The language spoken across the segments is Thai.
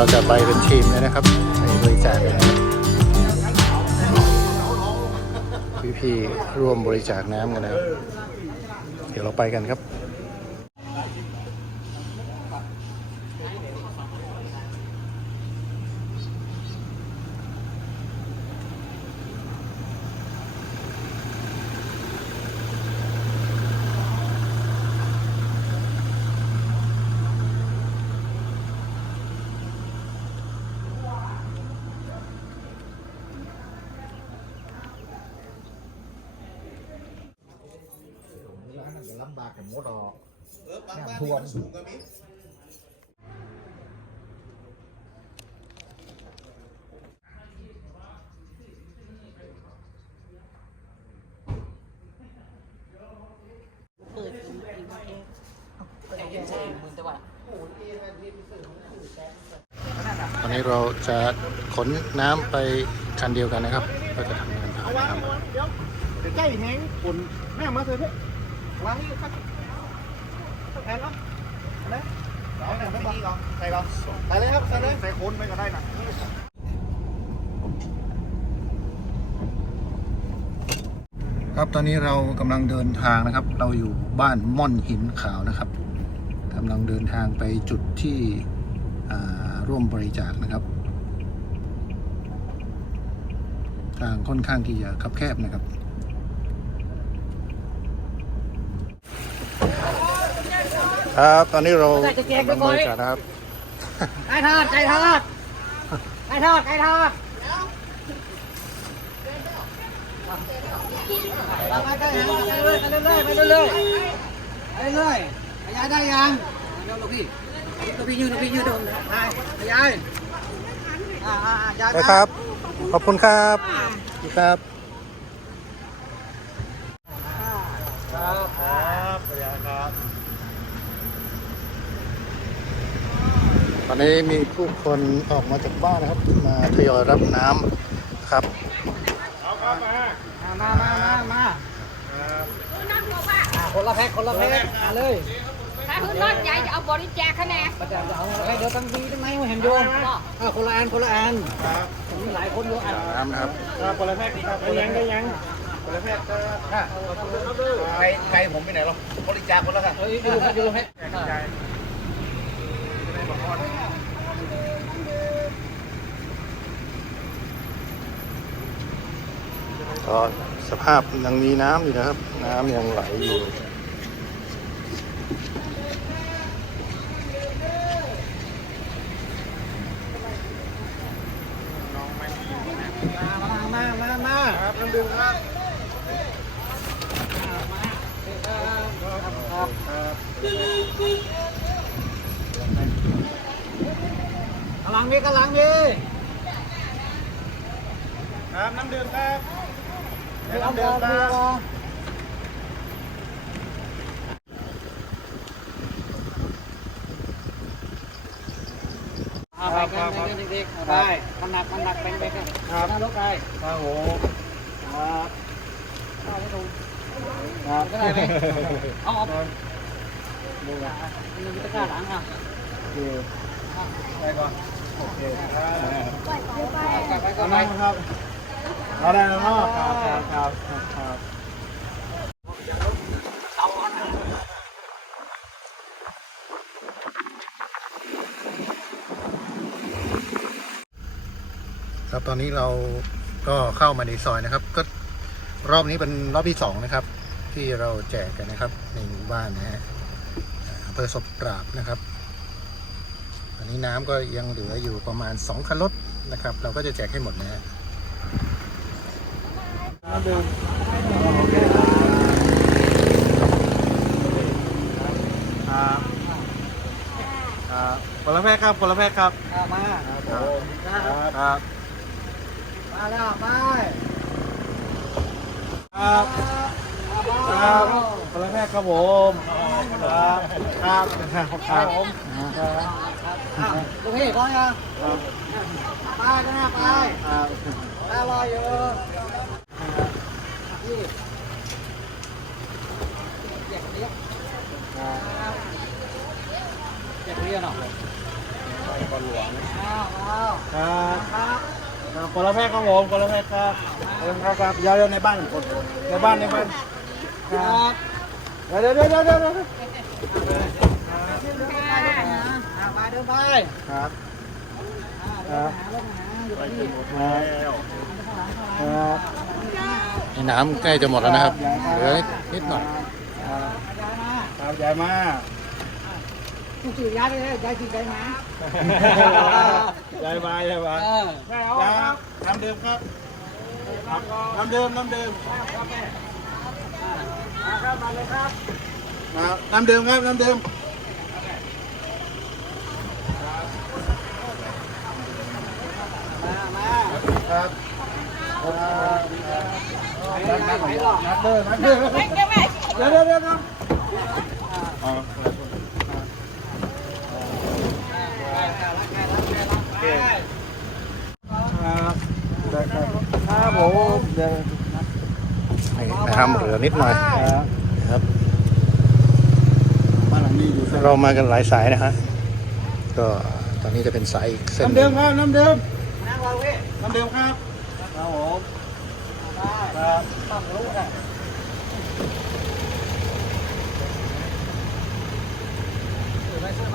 เราจะไปเป็นทีมเลยนะครับไปบริจาคกันะพี่ๆร่วมบริจาคน้ำกันนะครับ เดี๋ยวเราไปกันครับ ร้านนั้นก็ลำบากกันหมดออกเออบางบ้านที่มันสูงก็มีเปิดอีกอีกแค่แต่ยังใช่หมื่นแต่ว่าตอนนี้เราจะขนน้ำไปคันเดียวกันนะครับ ก็จะทำงานผ่านน้ำเดี๋ยวใกล้แห้งฝุ่นแม่มาเถอะเพ่ วางนี่สักสักแผ่นเนาะนะเอาเนี่ยไม่ดีหรอกใส่หรอกใส่เลยครับใส่เลยใส่โคนไปก็ได้นะครับตอนนี้เรากำลังเดินทางนะครับ เราอยู่บ้านม่อนหินขาวนะครับกำลังเดินทางไปจุดที่ร่วมบริจาคนะครับ ทางค่อนข้างที่จะคับแคบนะครับ ครับ ตอนนี้เรากำลังบริจาคนะครับไก่ทอดไก่ทอดไก่ทอดไก่ทอดไปไปไปเรื่อยไปเรื่อยไปเรื่อยไปเรื่อยขยายได้ยังเดี๋ยวลูกพี่ลูกพี่ยืนลูกพี่ยืนตรงนี้ไปขยายอ่าอ่าอ่าไปครับขอบคุณครับ ครับครับครับครับ ตอนนี้มีผู้คนออกมาจากบ้านนะครับมาทยอยรับน้ำครับมามามามามาอ่าคนละแพ็คคนละแพ็คมาเลยถ้าพื้นรถใหญ่จะเอาบริจาคคะแนนประจำจะเอาอะไรเดี๋ยวตั้งทีตั้งไหนเห็นโยนอ่าคนละอันคนละอันผมมีหลายคนโยนอันน้ำนะครับครับคนละแพ็คครับได้ยังได้ยังคนละแพ็คครับไก่ไก่ผมไปไหนหรอบริจาคคนละครับเฮ้ยดูให้ดูให้ ก็สภาพยังมีน้ำอยู่นะครับ น้ำยังไหลอยู่มามามามาครับน้ำดื่มครับกำลังดีกำลังดีครับน้ำดื่มครับ เอาบอลมีเอาบอลเอาไปกันเด็กๆเอาได้มันหนักมันหนักแบ่งไปกันครับนั่งรถไปครับผมครับเอาไปตรงครับก็ได้ไหมเอาเอาดูอะมันมีตะกร้าหลังอะโอเคไปก่อนโอเคครับไปไปเอาไปนั่งครับ เอาได้แล้วเนาะครับครับครับครับครับตอนนี้เราก็เข้ามาในซอยนะครับ ก็รอบนี้เป็นรอบที่สองนะครับ ที่เราแจกกันนะครับ ในหมู่บ้านนะฮะอำเภอศพปราบนะครับอันนี้น้ำก็ยังเหลืออยู่ประมาณ 2คันรถนะครับ เราก็จะแจกให้หมดนะฮะ น้ำดื่มครับผลแพกครับคนลแพกครับเอามาครับครับ มาแล้วไปครับครับคนลแพกครับผมครับครับครับผมอ้าวลูกพี่พร้อมยังไปกันนะไปครับตารออยู่ พี่เจ็บเรียกเจ็บเรียกเนาะอ้าวอ้าวครับครับครับคนละแพกครับผมคนละแพกครับครับครับยาวๆในบ้านคนในบ้านในบ้านครับเดี๋ยวเดี๋ยวเดี๋ยวเดี๋ยวเดี๋ยวอ่าไปเดินไปครับอ่าเดินหาเดินหาอยู่ที่ครับครับ นี่น้ำใกล้จะหมดแล้วนะครับเหลือนิดหน่อยครับยายมาผู้สื่อย้ายไปเลยย้ายที่ย้ายมายายมายายมาเออครับน้ำเดิมครับน้ำเดิมน้ำเดิมครับมาเลยครับครับน้ำเดิมครับน้ำเดิมมามาครับ นัดนัดนัดเดิมนัดเดิมเดี๋ยวเดี๋ยวเดี๋ยวเดี๋ยวอ๋อครับได้ครับครับผมเดี๋ยวนี่น้ำเหลือนิดหน่อยครับครับบ้านหลังนี้อยู่เรามากันหลายสายนะฮะก็ตอนนี้จะเป็นสายอีกเส้นหน้ำนึ่เดิมงครับน้ำเดิมนั่งรอพี่น้ำเดิมครับครับผมได้ ครับต้องรู้นะ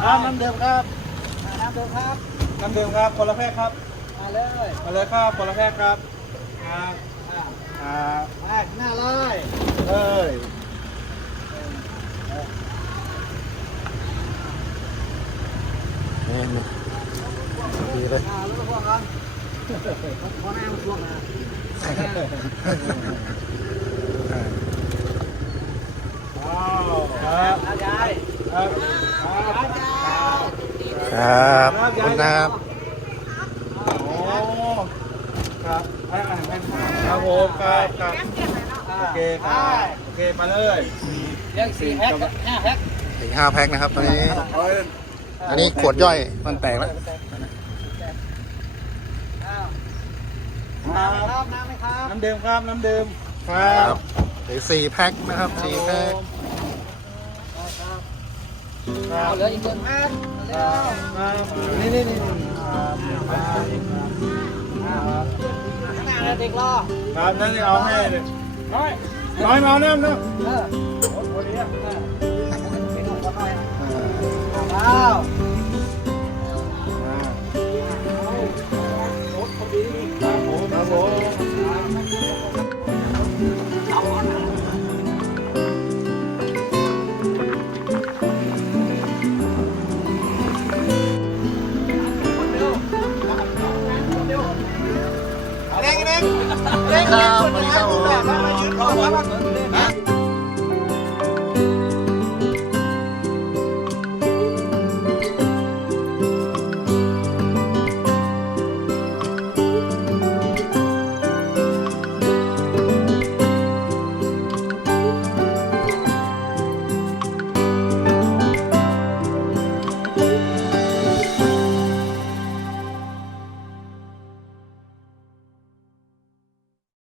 ครับน้ำเดิมครับน้ำดูครับน้ำเดิมครับคนละแพกครับ มาเลยมาเลยครับคนละแพกครับครับอ่าครับไปหน้าเลยเลยนี่นี่ดีเลยอ่าลูกพวกกันพอหน้ามันช่วงนะอ้าว ครับยายครับครับขอบคุณครับโอ้ครับครับผมครับครับโอเคครับโอเคมาเลยเรื่องสี่แพ็คห้าแพ็คอีกห้าแพ็คนะครับตอนนี้ อันนี้ขวดย่อยมันแตกแล้ว ครับครับ น้ำไหมครับ น้ำเดิมครับ น้ำเดิมคครัรับบเหลือสี่แพ็คนะครับสี่แพ็คครัเอาบเหลืออีกหนึ่งแพ็คเร็วครับนี่นี่นี่ครับข้างหน้าเลยเด็กรอครับนั่นนี่เอาให้เลยน้อยน้อยมาเอาน้ำเนาะเออวันนี้เออไ you.